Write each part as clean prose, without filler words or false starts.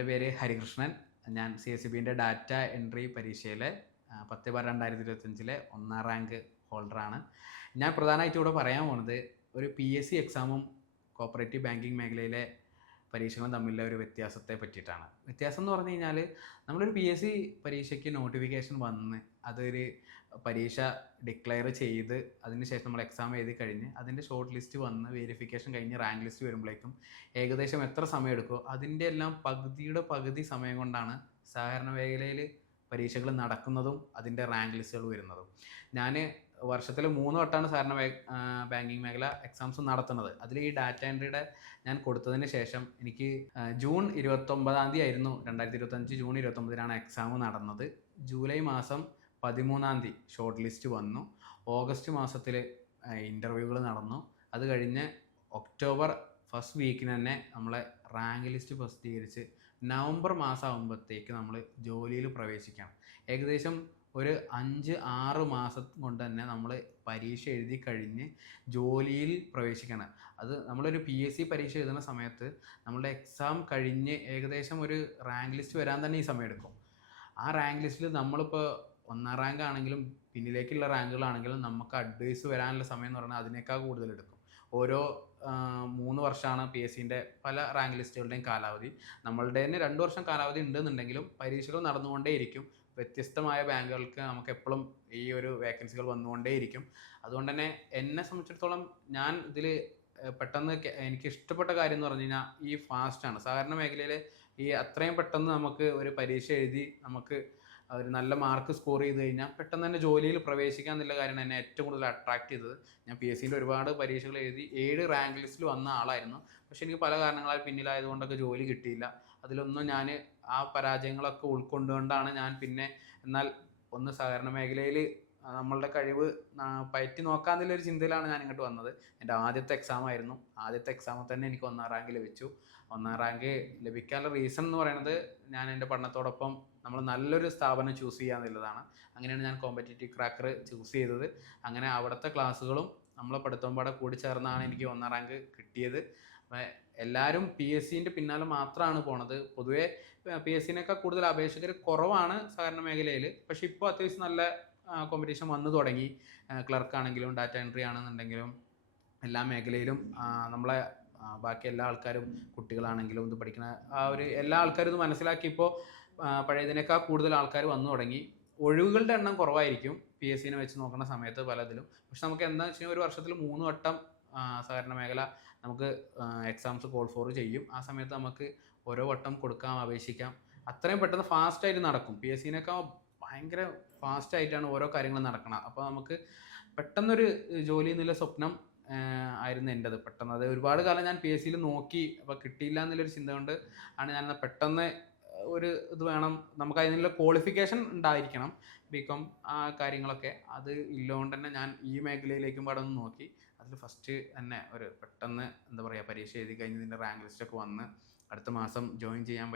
എൻ്റെ പേര് ഹരികൃഷ്ണൻ. ഞാൻ CSEBിൻ്റെ ഡാറ്റ എൻട്രി പരീക്ഷയിലെ 10/2025 1ാം റാങ്ക് ഹോൾഡറാണ്. ഞാൻ പ്രധാനമായിട്ടും ഇവിടെ പറയാൻ പോകുന്നത് ഒരു PSC എക്സാമും കോപ്പറേറ്റീവ് ബാങ്കിങ് മേഖലയിലെ പരീക്ഷകളും തമ്മിലുള്ള ഒരു വ്യത്യാസത്തെ പറ്റിയിട്ടാണ്. വ്യത്യാസം എന്ന് പറഞ്ഞു കഴിഞ്ഞാൽ, നമ്മളൊരു PSC പരീക്ഷയ്ക്ക് നോട്ടിഫിക്കേഷൻ വന്ന് അതൊരു പരീക്ഷ ഡിക്ലെയർ ചെയ്ത് അതിന് ശേഷം നമ്മൾ എക്സാം എഴുതി കഴിഞ്ഞ് അതിൻ്റെ ഷോർട്ട് ലിസ്റ്റ് വന്ന് വെരിഫിക്കേഷൻ കഴിഞ്ഞ് റാങ്ക് ലിസ്റ്റ് വരുമ്പോഴേക്കും ഏകദേശം എത്ര സമയം എടുക്കുമോ അതിൻ്റെ എല്ലാം പകുതിയുടെ പകുതി സമയം കൊണ്ടാണ് സഹകരണ മേഖലയിൽ പരീക്ഷകൾ നടക്കുന്നതും അതിൻ്റെ റാങ്ക് ലിസ്റ്റുകൾ വരുന്നതും. ഞാൻ വർഷത്തിൽ 3 വട്ടമാണ് ബാങ്കിങ് മേഖല എക്സാംസ് നടത്തുന്നത്. അതിൽ ഈ ഡാറ്റ എൻട്രിയുടെ ഞാൻ കൊടുത്തതിന് ശേഷം എനിക്ക് ജൂൺ 29 ആയിരുന്നു 2025 ജൂൺ 29 എക്സാം നടന്നത്. ജൂലൈ മാസം 13 ഷോർട്ട് ലിസ്റ്റ് വന്നു. ഓഗസ്റ്റ് മാസത്തിൽ ഇൻ്റർവ്യൂകൾ നടന്നു. അത് കഴിഞ്ഞ് ഒക്ടോബർ ഫസ്റ്റ് വീക്കിന് തന്നെ നമ്മളെ റാങ്ക് ലിസ്റ്റ് പ്രസിദ്ധീകരിച്ച് നവംബർ മാസം ആകുമ്പോഴത്തേക്ക് നമ്മൾ ജോലിയിൽ പ്രവേശിക്കണം. ഏകദേശം ഒരു 5-6 മാസം കൊണ്ട് തന്നെ നമ്മൾ പരീക്ഷ എഴുതി കഴിഞ്ഞ് ജോലിയിൽ പ്രവേശിക്കണം. അത് നമ്മളൊരു PSC പരീക്ഷ എഴുതുന്ന സമയത്ത് നമ്മളുടെ എക്സാം കഴിഞ്ഞ് ഏകദേശം ഒരു റാങ്ക് ലിസ്റ്റ് വരാൻ തന്നെ ഈ സമയം എടുക്കും. ആ റാങ്ക് ലിസ്റ്റിൽ നമ്മളിപ്പോൾ 1ാം റാങ്ക് ആണെങ്കിലും പിന്നിലേക്കുള്ള റാങ്കുകളാണെങ്കിലും നമുക്ക് അഡ്വൈസ് വരാനുള്ള സമയം എന്ന് പറഞ്ഞാൽ അതിനേക്കാൾ കൂടുതൽ എടുക്കും. ഓരോ 3 വർഷമാണ് PSCൻ്റെ പല റാങ്ക് ലിസ്റ്റുകളുടെയും കാലാവധി. നമ്മളുടെ തന്നെ 2 വർഷം കാലാവധി ഉണ്ടെന്നുണ്ടെങ്കിലും പരീക്ഷകൾ നടന്നുകൊണ്ടേയിരിക്കും. വ്യത്യസ്തമായ ബാങ്കുകൾക്ക് നമുക്ക് എപ്പോഴും ഈ ഒരു വേക്കൻസികൾ വന്നുകൊണ്ടേയിരിക്കും. അതുകൊണ്ട് തന്നെ എന്നെ സംബന്ധിച്ചിടത്തോളം ഞാൻ ഇതിൽ പെട്ടെന്ന് എനിക്ക് ഇഷ്ടപ്പെട്ട കാര്യം എന്ന് പറഞ്ഞു കഴിഞ്ഞാൽ ഈ ഫാസ്റ്റാണ്. സഹകരണ മേഖലയിൽ ഈ അത്രയും പെട്ടെന്ന് നമുക്ക് ഒരു പരീക്ഷ എഴുതി നമുക്ക് ഒരു നല്ല മാർക്ക് സ്കോർ ചെയ്ത് കഴിഞ്ഞാൽ പെട്ടെന്ന് തന്നെ ജോലിയിൽ പ്രവേശിക്കുക എന്നുള്ള കാര്യമാണ് എന്നെ ഏറ്റവും കൂടുതൽ അട്രാക്ട് ചെയ്തത്. ഞാൻ PSCൻ്റെ ഒരുപാട് പരീക്ഷകൾ എഴുതി 7 റാങ്ക് ലിസ്റ്റിൽ വന്ന ആളായിരുന്നു. പക്ഷേ എനിക്ക് പല കാരണങ്ങളാൽ പിന്നിലായതുകൊണ്ടൊക്കെ ജോലി കിട്ടിയില്ല. അതിലൊന്നും ഞാൻ ആ പരാജയങ്ങളൊക്കെ ഉൾക്കൊണ്ടുകൊണ്ടാണ് ഞാൻ പിന്നെ എന്നാൽ ഒന്ന് സഹകരണ മേഖലയിൽ നമ്മളുടെ കഴിവ് പയറ്റി നോക്കാമെന്നുള്ളൊരു ചിന്തയിലാണ് ഞാൻ ഇങ്ങോട്ട് വന്നത്. എൻ്റെ ആദ്യത്തെ എക്സാം ആയിരുന്നു. ആദ്യത്തെ എക്സാമിൽ തന്നെ എനിക്ക് 1ാം റാങ്ക് ലഭിച്ചു. 1ാം റാങ്ക് ലഭിക്കാനുള്ള റീസൺ എന്ന് പറയുന്നത് ഞാൻ എൻ്റെ പഠനത്തോടൊപ്പം നമ്മൾ നല്ലൊരു സ്ഥാപനം ചൂസ് ചെയ്യുക എന്നുള്ളതാണ്. അങ്ങനെയാണ് ഞാൻ കോമ്പറ്റേറ്റീവ് ക്രാക്കർ ചൂസ് ചെയ്തത്. അങ്ങനെ അവിടുത്തെ ക്ലാസ്സുകളും നമ്മളെ പഠിത്തവും പാടെ കൂടി ചേർന്നാണ് എനിക്ക് 1ാം റാങ്ക് കിട്ടിയത്. എല്ലാവരും PSCൻ്റെ പിന്നാലെ മാത്രമാണ് പോണത്. പൊതുവേ PSCനേക്കാൾ കൂടുതൽ അപേക്ഷകർ കുറവാണ് സഹകരണ മേഖലയിൽ. പക്ഷേ ഇപ്പോൾ അത്യാവശ്യം നല്ല കോമ്പറ്റീഷൻ വന്നു തുടങ്ങി. ക്ലർക്കാണെങ്കിലും ഡാറ്റ എൻട്രി ആണെന്നുണ്ടെങ്കിലും എല്ലാ മേഖലയിലും നമ്മളെ ബാക്കി എല്ലാ ആൾക്കാരും കുട്ടികളാണെങ്കിലും ഇത് പഠിക്കുന്ന എല്ലാ ആൾക്കാരും ഇത് മനസ്സിലാക്കി ഇപ്പോൾ പഴയതിനേക്കാൾ കൂടുതൽ ആൾക്കാർ വന്നു തുടങ്ങി. ഒഴിവുകളുടെ എണ്ണം കുറവായിരിക്കും PSCനെ വെച്ച് നോക്കുന്ന സമയത്ത് പലതിലും. പക്ഷെ നമുക്ക് എന്താണെന്ന് വെച്ച് കഴിഞ്ഞാൽ ഒരു വർഷത്തിൽ 3 വട്ടം സഹകരണ മേഖല നമുക്ക് എക്സാംസ് കോൾ ഫോർ ചെയ്യും. ആ സമയത്ത് നമുക്ക് ഓരോ വട്ടം കൊടുക്കാം, അപേക്ഷിക്കാം. അത്രയും പെട്ടെന്ന് ഫാസ്റ്റായിട്ട് നടക്കും. PSCനേക്കാൾ ഭയങ്കര ഫാസ്റ്റായിട്ടാണ് ഓരോ കാര്യങ്ങളും നടക്കണം. അപ്പോൾ നമുക്ക് പെട്ടെന്നൊരു ജോലി എന്നുള്ള സ്വപ്നം ആയിരുന്നു എൻ്റെത്. പെട്ടെന്ന് അത് ഒരുപാട് കാലം ഞാൻ PSCയിൽ നോക്കി, അപ്പോൾ കിട്ടിയില്ല എന്നുള്ളൊരു ചിന്ത കൊണ്ട് ആണ് ഞാൻ പെട്ടെന്ന് ഒരു ഇത് വേണം, നമുക്ക് അതിനുള്ള ക്വാളിഫിക്കേഷൻ ഉണ്ടായിരിക്കണം, BCom ആ കാര്യങ്ങളൊക്കെ. അത് ഇല്ലോണ്ട് തന്നെ ഞാൻ ഈ മേഖലയിലേക്കും പാടൊന്ന് നോക്കി. അതിൽ ഫസ്റ്റ് തന്നെ ഒരു പെട്ടെന്ന് എന്താ പറയുക, പരീക്ഷ എഴുതി കഴിഞ്ഞതിൻ്റെ റാങ്ക് ലിസ്റ്റൊക്കെ വന്ന് അടുത്ത മാസം ജോയിൻ ചെയ്യാൻ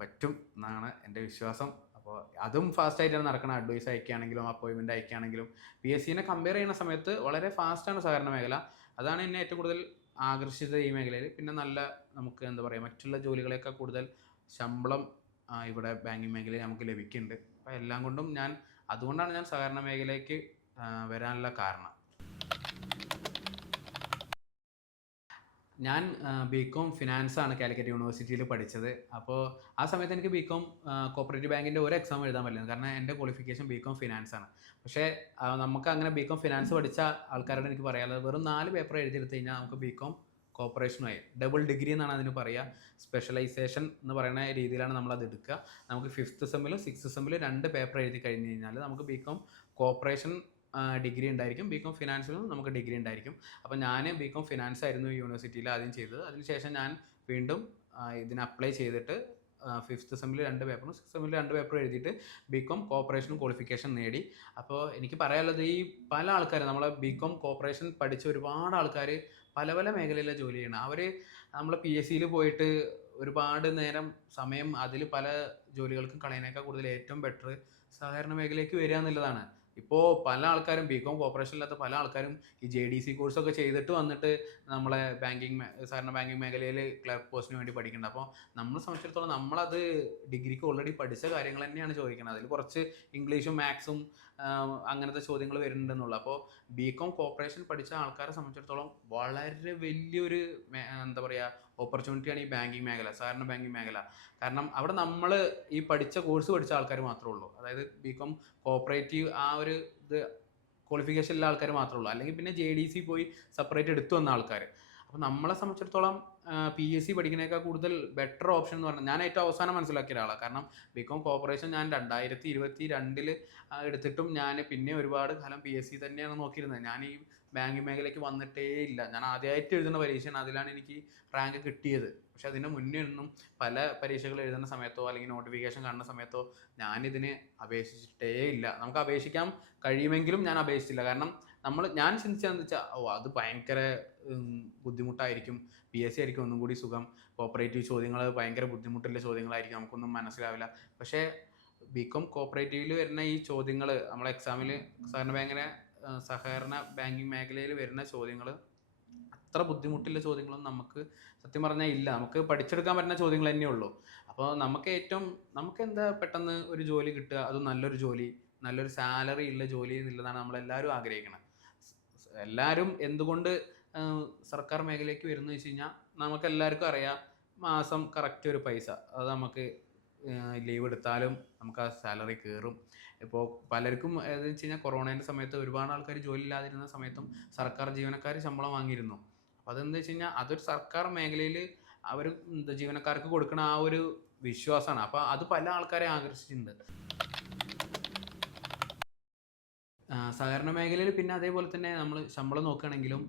പറ്റും എന്നാണ് എൻ്റെ വിശ്വാസം. അപ്പോൾ അതും ഫാസ്റ്റായിട്ടാണ് നടക്കണം. അഡ്വൈസ് അയക്കുകയാണെങ്കിലും അപ്പോയിൻമെൻറ്റ് അയക്കുകയാണെങ്കിലും PSCനെ കമ്പയർ ചെയ്യുന്ന സമയത്ത് വളരെ ഫാസ്റ്റാണ് സഹകരണ മേഖല. അതാണ് എന്നെ ഏറ്റവും കൂടുതൽ ആകർഷിച്ചത് ഈ മേഖലയിൽ. പിന്നെ നല്ല നമുക്ക് എന്താ പറയുക, മറ്റുള്ള ജോലികളെക്കാൾ കൂടുതൽ ശമ്പളം ഇവിടെ ബാങ്കിങ് മേഖലയിൽ നമുക്ക് ലഭിക്കുന്നുണ്ട്. അപ്പോൾ എല്ലാം കൊണ്ടും അതുകൊണ്ടാണ് ഞാൻ സഹകരണ മേഖലയ്ക്ക് വരാനുള്ള കാരണം. ഞാൻ BCom ഫിനാൻസാണ് കാലിക്കറ്റ് യൂണിവേഴ്സിറ്റിയിൽ പഠിച്ചത്. അപ്പോൾ ആ സമയത്ത് എനിക്ക് BCom കോപ്പറേറ്റീവ് ബാങ്കിൻ്റെ ഒരു എക്സാം എഴുതാൻ പറ്റില്ല, കാരണം എൻ്റെ ക്വാളിഫിക്കേഷൻ BCom ഫിനാൻസാണ്. പക്ഷേ നമുക്ക് അങ്ങനെ BCom ഫിനാൻസ് പഠിച്ച ആൾക്കാരോട് എനിക്ക് പറയാനുള്ളത്, വെറും 4 പേപ്പർ എഴുതിയെടുത്ത് കഴിഞ്ഞാൽ നമുക്ക് BCom കോപ്പറേഷനുമായി ഡബിൾ ഡിഗ്രി എന്നാണ് അതിന് പറയുക. സ്പെഷ്യലൈസേഷൻ എന്ന് പറയുന്ന രീതിയിലാണ് നമ്മളത് എടുക്കുക. നമുക്ക് 5th സെമ്മിലും 6th സെമ്മിലും 2 പേപ്പർ എഴുതി കഴിഞ്ഞ് കഴിഞ്ഞാൽ നമുക്ക് BCom കോപ്പറേഷൻ ഡിഗ്രി ഉണ്ടായിരിക്കും, BCom ഫിനാൻസിലും നമുക്ക് ഡിഗ്രി ഉണ്ടായിരിക്കും. അപ്പോൾ ഞാൻ BCom ഫിനാൻസ് ആയിരുന്നു യൂണിവേഴ്സിറ്റിയിൽ ആദ്യം ചെയ്തത്. അതിനുശേഷം ഞാൻ വീണ്ടും ഇതിന് അപ്ലൈ ചെയ്തിട്ട് 5th സെമ്മിൽ 2 പേപ്പറും 6th സെമ്മിൽ 2 പേപ്പറും എഴുതിയിട്ട് BCom കോപ്പറേഷനും ക്വാളിഫിക്കേഷൻ നേടി. അപ്പോൾ എനിക്ക് പറയാനുള്ളത്, ഈ പല ആൾക്കാരും നമ്മളെ BCom കോപ്പറേഷൻ പഠിച്ച ഒരുപാട് ആൾക്കാർ പല പല മേഖലയിലെ ജോലി ചെയ്യണം. അവർ നമ്മൾ PSCയിൽ പോയിട്ട് ഒരുപാട് നേരം സമയം അതിൽ പല ജോലികൾക്കും കളയുന്നതിനേക്കാൾ കൂടുതൽ ഏറ്റവും ബെറ്റർ സഹകരണ മേഖലയിലേക്ക് വരിക എന്നുള്ളതാണ്. ഇപ്പോൾ പല ആൾക്കാരും ബികോം കോർപ്പറേഷൻ ഇല്ലാത്ത പല ആൾക്കാരും ഈ JDC കോഴ്സൊക്കെ ചെയ്തിട്ട് വന്നിട്ട് നമ്മളെ സാധാരണ ബാങ്കിങ് മേഖലയിൽ ക്ലർക്ക് പോസ്റ്റിന് വേണ്ടി പഠിക്കുന്നുണ്ട്. അപ്പോൾ നമ്മളെ സംബന്ധിച്ചിടത്തോളം നമ്മളത് ഡിഗ്രിക്ക് ഓൾറെഡി പഠിച്ച കാര്യങ്ങൾ തന്നെയാണ് ചോദിക്കുന്നത്. അതിൽ കുറച്ച് ഇംഗ്ലീഷും മാത്സും അങ്ങനത്തെ ചോദ്യങ്ങൾ വരുന്നുണ്ടെന്നുള്ളൂ. അപ്പോൾ ബികോം കോർപ്പറേഷൻ പഠിച്ച ആൾക്കാരെ സംബന്ധിച്ചിടത്തോളം വളരെ വലിയൊരു എന്താ പറയുക ഓപ്പർച്യൂണിറ്റിയാണ് ഈ ബാങ്കിങ് മേഖല, സാധാരണ ബാങ്കിങ് മേഖല. കാരണം അവിടെ നമ്മൾ ഈ പഠിച്ച കോഴ്സ് പഠിച്ച ആൾക്കാർ മാത്രമേ ഉള്ളൂ. അതായത് ബികോം കോപ്പറേറ്റീവ് ആ ഒരു ഇത് ക്വാളിഫിക്കേഷൻ ഉള്ള ആൾക്കാർ മാത്രമേ ഉള്ളൂ. അല്ലെങ്കിൽ പിന്നെ JDC പോയി സെപ്പറേറ്റ് എടുത്തു വന്ന ആൾക്കാർ. അപ്പോൾ നമ്മളെ സംബന്ധിച്ചിടത്തോളം PSC പഠിക്കുന്നതിനേക്കാൾ കൂടുതൽ ബെറ്റർ ഓപ്ഷൻ എന്ന് പറഞ്ഞാൽ ഞാൻ ഏറ്റവും അവസാനം മനസ്സിലാക്കിയ ഒരാളാണ്. കാരണം ബികോം കോർപ്പറേഷൻ ഞാൻ 2022 എടുത്തിട്ടും ഞാൻ പിന്നെ ഒരുപാട് കാലം PSC തന്നെയാണ് നോക്കിയിരുന്നത്. ഞാൻ ഈ ബാങ്കിങ് മേഖലയ്ക്ക് വന്നിട്ടേ ഇല്ല. ഞാൻ ആദ്യമായിട്ട് എഴുതുന്ന പരീക്ഷയാണ്, അതിലാണ് എനിക്ക് റാങ്ക് കിട്ടിയത്. പക്ഷെ അതിന് മുന്നേ ഒന്നും പല പരീക്ഷകൾ എഴുതുന്ന സമയത്തോ അല്ലെങ്കിൽ നോട്ടിഫിക്കേഷൻ കാണുന്ന സമയത്തോ ഞാനിതിന് അപേക്ഷിച്ചിട്ടേ ഇല്ല. നമുക്ക് അപേക്ഷിക്കാൻ കഴിയുമെങ്കിലും ഞാൻ അപേക്ഷിച്ചില്ല. കാരണം ഞാൻ ചിന്തിച്ചതെന്ന് വെച്ചാൽ അത് ഭയങ്കര ബുദ്ധിമുട്ടായിരിക്കും, PSC ആയിരിക്കും ഒന്നും കൂടി സുഖം, കോപ്പറേറ്റീവ് ചോദ്യങ്ങൾ ഭയങ്കര ബുദ്ധിമുട്ടുള്ള ചോദ്യങ്ങളായിരിക്കും, നമുക്കൊന്നും മനസ്സിലാവില്ല. പക്ഷേ ബികോം കോപ്പറേറ്റീവിൽ വരുന്ന ഈ ചോദ്യങ്ങൾ നമ്മളെ എക്സാമിൽ സഹകരണ ബാങ്കിങ് മേഖലയിൽ വരുന്ന ചോദ്യങ്ങൾ അത്ര ബുദ്ധിമുട്ടുള്ള ചോദ്യങ്ങളൊന്നും നമുക്ക് സത്യം പറഞ്ഞാൽ ഇല്ല. നമുക്ക് പഠിച്ചെടുക്കാൻ പറ്റുന്ന ചോദ്യങ്ങൾ തന്നെ ഉള്ളൂ. അപ്പോൾ നമുക്ക് എന്താ പെട്ടെന്ന് ഒരു ജോലി കിട്ടുക, അത് നല്ലൊരു ജോലി, നല്ലൊരു സാലറി ഉള്ള ജോലി എന്നുള്ളതാണ് നമ്മളെല്ലാവരും ആഗ്രഹിക്കുന്നത്. എല്ലാവരും എന്തുകൊണ്ട് സർക്കാർ മേഖലയ്ക്ക് വരുന്നു വെച്ച് കഴിഞ്ഞാൽ നമുക്കെല്ലാവർക്കും അറിയാം മാസം കറക്റ്റ് ഒരു പൈസ, അത് നമുക്ക് ലീവ് എടുത്താലും നമുക്ക് ആ സാലറി കയറും. ഇപ്പോൾ പലർക്കും എന്ന് വെച്ച് കഴിഞ്ഞാൽ കൊറോണേൻ്റെ സമയത്ത് ഒരുപാട് ആൾക്കാർ ജോലി ഇല്ലാതിരുന്ന സമയത്തും സർക്കാർ ജീവനക്കാർ ശമ്പളം വാങ്ങിയിരുന്നു. അപ്പോൾ അതെന്താ വെച്ച് കഴിഞ്ഞാൽ അതൊരു സർക്കാർ മേഖലയിൽ അവർ ജീവനക്കാർക്ക് കൊടുക്കുന്ന ആ ഒരു വിശ്വാസമാണ്. അപ്പോൾ അത് പല ആൾക്കാരെ ആകർഷിച്ചിട്ടുണ്ട്. സഹകരണ മേഖലയിൽ പിന്നെ അതേപോലെ തന്നെ നമ്മൾ ശമ്പളം നോക്കുകയാണെങ്കിലും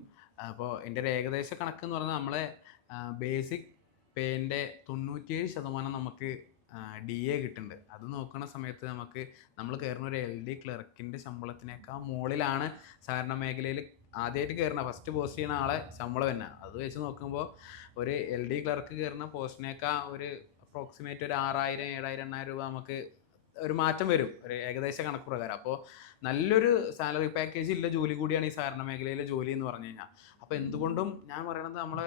അപ്പോൾ എൻ്റെ ഒരു ഏകദേശ കണക്ക് എന്ന് പറഞ്ഞാൽ നമ്മളെ ബേസിക് പേൻ്റെ 97% നമുക്ക് DA കിട്ടുന്നുണ്ട്. അത് നോക്കുന്ന സമയത്ത് നമ്മൾ കയറുന്ന ഒരു LD ക്ലർക്കിൻ്റെ ശമ്പളത്തിനേക്കാൾ മുകളിലാണ് സഹകരണ മേഖലയിൽ ആദ്യമായിട്ട് കയറുന്ന ഫസ്റ്റ് പോസ്റ്റ് ചെയ്യുന്ന ആളെ ശമ്പളം തന്നെ. അത് വെച്ച് നോക്കുമ്പോൾ ഒരു LD ക്ലർക്ക് കയറുന്ന പോസ്റ്റിനേക്കാൾ ഒരു അപ്രോക്സിമേറ്റ് ഒരു 6000, 7000, 8000 രൂപ നമുക്ക് ഒരു മാറ്റം വരും, ഒരു ഏകദേശ കണക്ക് പ്രകാരം. അപ്പോൾ നല്ലൊരു സാലറി പാക്കേജ് ഉള്ള ജോലി കൂടിയാണ് ഈ സഹകരണ മേഖലയിലെ ജോലി എന്ന് പറഞ്ഞു കഴിഞ്ഞാൽ. അപ്പോൾ എന്തുകൊണ്ടും ഞാൻ പറയണത് നമ്മൾ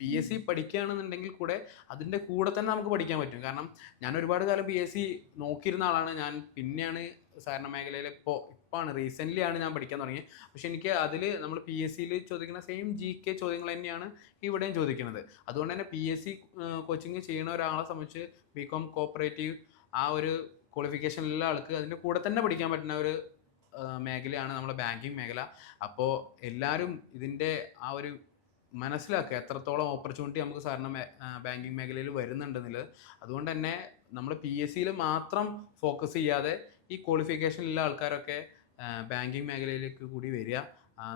PSC പഠിക്കുകയാണെന്നുണ്ടെങ്കിൽ കൂടെ അതിൻ്റെ കൂടെ തന്നെ നമുക്ക് പഠിക്കാൻ പറ്റും. കാരണം ഞാൻ ഒരുപാട് കാലം PSC നോക്കിയിരുന്ന ആളാണ്. ഞാൻ പിന്നെയാണ് സഹകരണ മേഖലയിൽ ഇപ്പോഴാണ് റീസെൻ്റ്ലി ആണ് ഞാൻ പഠിക്കാൻ തുടങ്ങിയത്. പക്ഷെ എനിക്ക് അതിൽ നമ്മൾ PSCയിൽ ചോദിക്കുന്ന സെയിം GK ചോദ്യങ്ങൾ തന്നെയാണ് ഇവിടെയും ചോദിക്കുന്നത്. അതുകൊണ്ട് തന്നെ PSC കോച്ചിങ് ചെയ്യുന്ന ഒരാളെ സംബന്ധിച്ച് ബികോം കോപ്പറേറ്റീവ് ആ ഒരു ക്വാളിഫിക്കേഷനുള്ള ആൾക്ക് അതിൻ്റെ കൂടെ തന്നെ പഠിക്കാൻ പറ്റുന്ന ഒരു മേഖലയാണ് നമ്മുടെ ബാങ്കിങ് മേഖല. അപ്പോൾ എല്ലാവരും ഇതിൻ്റെ ആ ഒരു മനസ്സിലാക്കുക എത്രത്തോളം ഓപ്പർച്യൂണിറ്റി നമുക്ക് സാധാരണ ബാങ്കിങ് മേഖലയിൽ വരുന്നുണ്ടെന്നുള്ളത്. അതുകൊണ്ട് തന്നെ നമ്മൾ PSCയിൽ മാത്രം ഫോക്കസ് ചെയ്യാതെ ഈ ക്വാളിഫിക്കേഷനുള്ള ആൾക്കാരൊക്കെ ബാങ്കിങ് മേഖലയിലേക്ക് കൂടി വരിക.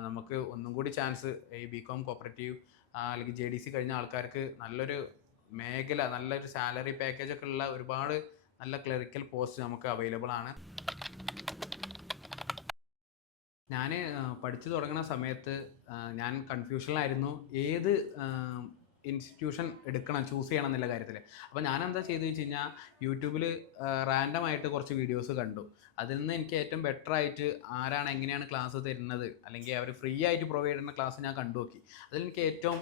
നമുക്ക് ഒന്നും കൂടി ചാൻസ് ഈ ബികോം കോപ്പറേറ്റീവ് അല്ലെങ്കിൽ JDC കഴിഞ്ഞ ആൾക്കാർക്ക് നല്ലൊരു മേഖല, നല്ലൊരു സാലറി പാക്കേജൊക്കെ ഉള്ള ഒരുപാട് നല്ല ക്ലറിക്കൽ പോസ്റ്റ് നമുക്ക് അവൈലബിൾ ആണ്. ഞാൻ പഠിച്ചു തുടങ്ങുന്ന സമയത്ത് ഞാൻ കൺഫ്യൂഷനിലായിരുന്നു ഏത് ഇൻസ്റ്റിറ്റ്യൂഷൻ ചൂസ് ചെയ്യണം എന്നുള്ള കാര്യത്തിൽ. അപ്പോൾ ഞാൻ എന്താ ചെയ്തു വെച്ച് കഴിഞ്ഞാൽ യൂട്യൂബിൽ റാൻഡമായിട്ട് കുറച്ച് വീഡിയോസ് കണ്ടു. അതിൽ നിന്ന് എനിക്ക് ഏറ്റവും ബെറ്റർ ആയിട്ട് ആരാണ് എങ്ങനെയാണ് ക്ലാസ് തരുന്നത് അല്ലെങ്കിൽ അവർ ഫ്രീ ആയിട്ട് പ്രൊവൈഡ് ചെയ്യുന്ന ക്ലാസ് ഞാൻ കണ്ടു നോക്കി. അതിലെനിക്ക് ഏറ്റവും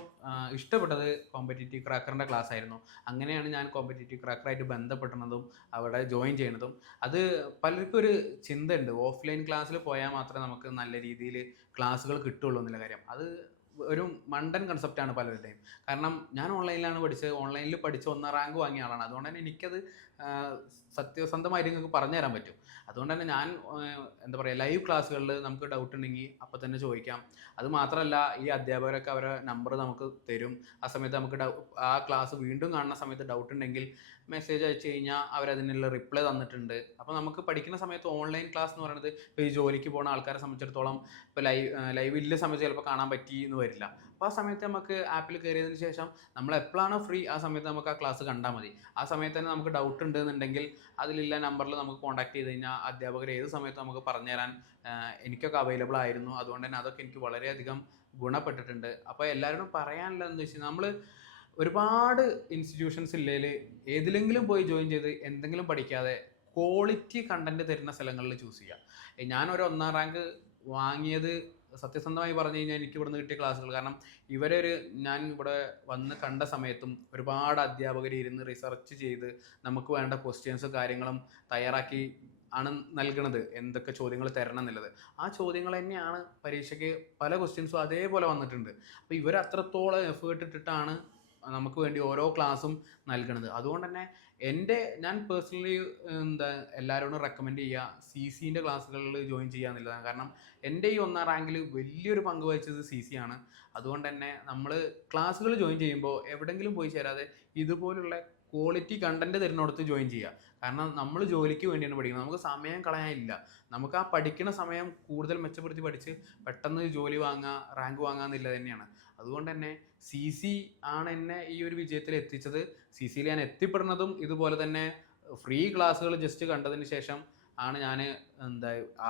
ഇഷ്ടപ്പെട്ടത് കോമ്പറ്റേറ്റീവ് ക്രാക്കറിൻ്റെ ക്ലാസ് ആയിരുന്നു. അങ്ങനെയാണ് ഞാൻ കോമ്പറ്റേറ്റീവ് ക്രാക്കറായിട്ട് ബന്ധപ്പെടുന്നതും അവിടെ ജോയിൻ ചെയ്യുന്നതും. അത് പലർക്കും ഒരു ചിന്തയുണ്ട്, ഓഫ്ലൈൻ ക്ലാസ്സിൽ പോയാൽ മാത്രമേ നമുക്ക് നല്ല രീതിയിൽ ക്ലാസ്സുകൾ കിട്ടുള്ളൂ എന്നുള്ള കാര്യം. അത് ഒരു മണ്ടൻ കൺസെപ്റ്റാണ് പലരുടെയും. കാരണം ഞാൻ ഓൺലൈനിലാണ് പഠിച്ചത്, ഓൺലൈനിൽ പഠിച്ച് 1ാം റാങ്ക് വാങ്ങിയ ആളാണ്. അതുകൊണ്ട് തന്നെ എനിക്കത് സത്യസന്ധമായിട്ട് നിങ്ങൾക്ക് പറഞ്ഞു തരാൻ പറ്റും. അതുകൊണ്ട് തന്നെ ഞാൻ എന്താ പറയുക, ലൈവ് ക്ലാസ്സുകളിൽ നമുക്ക് ഡൗട്ട് ഉണ്ടെങ്കിൽ അപ്പോൾ തന്നെ ചോദിക്കാം. അത് മാത്രമല്ല ഈ അധ്യാപകരൊക്കെ അവരെ നമ്പർ നമുക്ക് തരും. ആ സമയത്ത് നമുക്ക് ആ ക്ലാസ് വീണ്ടും കാണുന്ന സമയത്ത് ഡൗട്ട് ഉണ്ടെങ്കിൽ മെസ്സേജ് അയച്ചു കഴിഞ്ഞാൽ അവരതിനുള്ള റിപ്ലൈ തന്നിട്ടുണ്ട്. അപ്പോൾ നമുക്ക് പഠിക്കുന്ന സമയത്ത് ഓൺലൈൻ ക്ലാസ് എന്ന് പറയുന്നത് ഇപ്പോൾ ഈ ജോലിക്ക് പോകുന്ന ആൾക്കാരെ സംബന്ധിച്ചിടത്തോളം ഇപ്പോൾ ലൈവ് ഇല്ല സമയത്ത് ചിലപ്പോൾ കാണാൻ പറ്റി എന്ന് വരില്ല. അപ്പോൾ ആ സമയത്ത് നമുക്ക് ആപ്പിൽ കയറിയതിന് ശേഷം നമ്മൾ എപ്പോഴാണോ ഫ്രീ ആ സമയത്ത് നമുക്ക് ആ ക്ലാസ് കണ്ടാൽ മതി. ആ സമയത്ത് തന്നെ നമുക്ക് ഡൗട്ട് ഉണ്ടെന്നുണ്ടെങ്കിൽ അതിലുള്ള നമ്പറിൽ നമുക്ക് കോൺടാക്ട് ചെയ്ത് കഴിഞ്ഞാൽ അധ്യാപകർ ഏത് സമയത്ത് നമുക്ക് പറഞ്ഞുതരാൻ എനിക്കൊക്കെ അവൈലബിൾ ആയിരുന്നു. അതുകൊണ്ട് തന്നെ അതൊക്കെ എനിക്ക് വളരെയധികം ഗുണപ്പെട്ടിട്ടുണ്ട്. അപ്പോൾ എല്ലാവരോടും പറയാനുള്ളത് എന്താ വെച്ചാൽ നമ്മൾ ഒരുപാട് ഇൻസ്റ്റിറ്റ്യൂഷൻസ് ഇല്ലെങ്കിൽ ഏതിലെങ്കിലും പോയി ജോയിൻ ചെയ്ത് എന്തെങ്കിലും പഠിക്കാതെ ക്വാളിറ്റി കണ്ടന്റ് തരുന്ന സ്ഥലങ്ങളിൽ ചൂസ് ചെയ്യുക. ഞാനൊരു 1ാം റാങ്ക് വാങ്ങിയത് സത്യസന്ധമായി പറഞ്ഞു കഴിഞ്ഞാൽ എനിക്ക് ഇവിടുന്ന് കിട്ടിയ ക്ലാസ്സുകൾ, കാരണം ഞാൻ ഇവിടെ വന്ന് കണ്ട സമയത്തും ഒരുപാട് അധ്യാപകർ ഇരുന്ന് റിസർച്ച് ചെയ്ത് നമുക്ക് വേണ്ട ക്വസ്റ്റ്യൻസും കാര്യങ്ങളും തയ്യാറാക്കി ആണ് നൽകുന്നത്, എന്തൊക്കെ ചോദ്യങ്ങൾ തരണം എന്നുള്ളത്. ആ ചോദ്യങ്ങൾ തന്നെയാണ് പരീക്ഷയ്ക്ക് പല ക്വസ്റ്റ്യൻസും അതേപോലെ വന്നിട്ടുണ്ട്. അപ്പോൾ ഇവർ അത്രത്തോളം എഫേർട്ട് ഇട്ടിട്ടാണ് നമുക്ക് വേണ്ടി ഓരോ ക്ലാസ്സും നൽകണത്. അതുകൊണ്ട് തന്നെ ഞാൻ പേഴ്സണലി എല്ലാവരോടും റെക്കമെൻഡ് ചെയ്യുക CCൻ്റെ ക്ലാസ്സുകളിൽ ജോയിൻ ചെയ്യുക എന്നുള്ളതാണ്. കാരണം എൻ്റെ ഈ 1ാം റാങ്കിൽ വലിയൊരു പങ്ക് വഹിച്ചത് CC ആണ്. അതുകൊണ്ട് തന്നെ നമ്മൾ ക്ലാസ്സുകൾ ജോയിൻ ചെയ്യുമ്പോൾ എവിടെയെങ്കിലും പോയി ചേരാതെ ഇതുപോലുള്ള ക്വാളിറ്റി കണ്ടന്റ് തരുന്നിടത്ത് ജോയിൻ ചെയ്യുക. കാരണം നമ്മൾ ജോലിക്ക് വേണ്ടിയാണ് പഠിക്കുന്നത്, നമുക്ക് സമയം കളയാനില്ല. നമുക്ക് ആ പഠിക്കുന്ന സമയം കൂടുതൽ മെച്ചപ്പെടുത്തി പഠിച്ച് പെട്ടെന്ന് ജോലി വാങ്ങുക, റാങ്ക് വാങ്ങുക എന്നുള്ളത് തന്നെയാണ്. അതുകൊണ്ട് തന്നെ CC ആണ് എന്നെ ഈ ഒരു വിജയത്തിൽ എത്തിച്ചത്. CCയിൽ ഞാൻ എത്തിപ്പെടുന്നതും ഇതുപോലെ തന്നെ ഫ്രീ ക്ലാസ്സുകൾ ജസ്റ്റ് കണ്ടതിന് ശേഷം ആണ്. ഞാൻ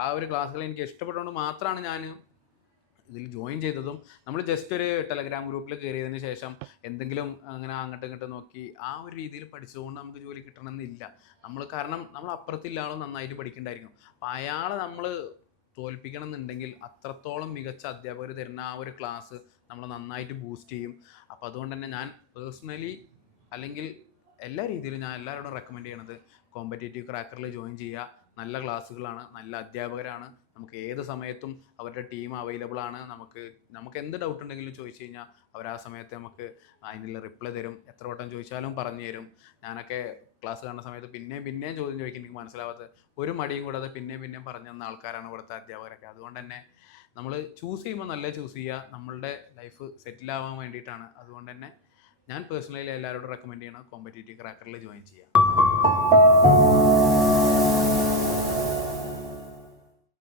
ആ ഒരു ക്ലാസ്സുകൾ എനിക്ക് ഇഷ്ടപ്പെട്ടതുകൊണ്ട് മാത്രമാണ് ഞാൻ ഇതിൽ ജോയിൻ ചെയ്തതും. നമ്മൾ ജസ്റ്റ് ഒരു ടെലഗ്രാം ഗ്രൂപ്പിൽ കയറിയതിന് ശേഷം എന്തെങ്കിലും അങ്ങനെ അങ്ങോട്ടും ഇങ്ങോട്ടും നോക്കി ആ ഒരു രീതിയിൽ പഠിച്ചുകൊണ്ട് നമുക്ക് ജോലി കിട്ടണമെന്നില്ല. കാരണം നമ്മൾ അപ്പുറത്തില്ല ആളും നന്നായിട്ട് പഠിക്കണ്ടായിരിക്കും. അപ്പം അയാളെ നമ്മൾ തോൽപ്പിക്കണം എന്നുണ്ടെങ്കിൽ അത്രത്തോളം മികച്ച അധ്യാപകർ തരുന്ന ആ ഒരു ക്ലാസ് നമ്മൾ നന്നായിട്ട് ബൂസ്റ്റ് ചെയ്യും. അപ്പോൾ അതുകൊണ്ട് തന്നെ ഞാൻ പേഴ്സണലി അല്ലെങ്കിൽ എല്ലാ രീതിയിലും ഞാൻ എല്ലാവരോടും റെക്കമെൻഡ് ചെയ്യണത് കോമ്പറ്റേറ്റീവ് ക്രാക്കറിൽ ജോയിൻ ചെയ്യുക. നല്ല ക്ലാസ്സുകളാണ്, നല്ല അധ്യാപകരാണ്, നമുക്ക് ഏത് സമയത്തും അവരുടെ ടീം അവൈലബിൾ ആണ്. നമുക്ക് എന്ത് ഡൗട്ട് ഉണ്ടെങ്കിലും ചോദിച്ചു കഴിഞ്ഞാൽ അവർ ആ സമയത്ത് നമുക്ക് അതിനുള്ള റിപ്ലൈ തരും. എത്ര വട്ടം ചോദിച്ചാലും പറഞ്ഞു തരും. ഞാനൊക്കെ ക്ലാസ് കാണുന്ന സമയത്ത് പിന്നെയും ചോദ്യം ചോദിക്കും, എനിക്ക് മനസ്സിലാവാത്ത ഒരു മടിയും കൂടാതെ പിന്നെയും പറഞ്ഞു തന്ന ആൾക്കാരാണ് ഇവിടുത്തെ അധ്യാപകരൊക്കെ. അതുകൊണ്ട് തന്നെ നമ്മൾ ചൂസ് ചെയ്യുമ്പോൾ നല്ല ചൂസ് ചെയ്യുക, നമ്മളുടെ ലൈഫ് സെറ്റിലാവാൻ വേണ്ടിയിട്ടാണ്. അതുകൊണ്ട് തന്നെ ഞാൻ പേഴ്സണലി എല്ലാവരോടും റെക്കമെൻഡ് ചെയ്യണം കോമ്പറ്റേറ്റീവ് ക്രാക്കറിൽ ജോയിൻ ചെയ്യുക.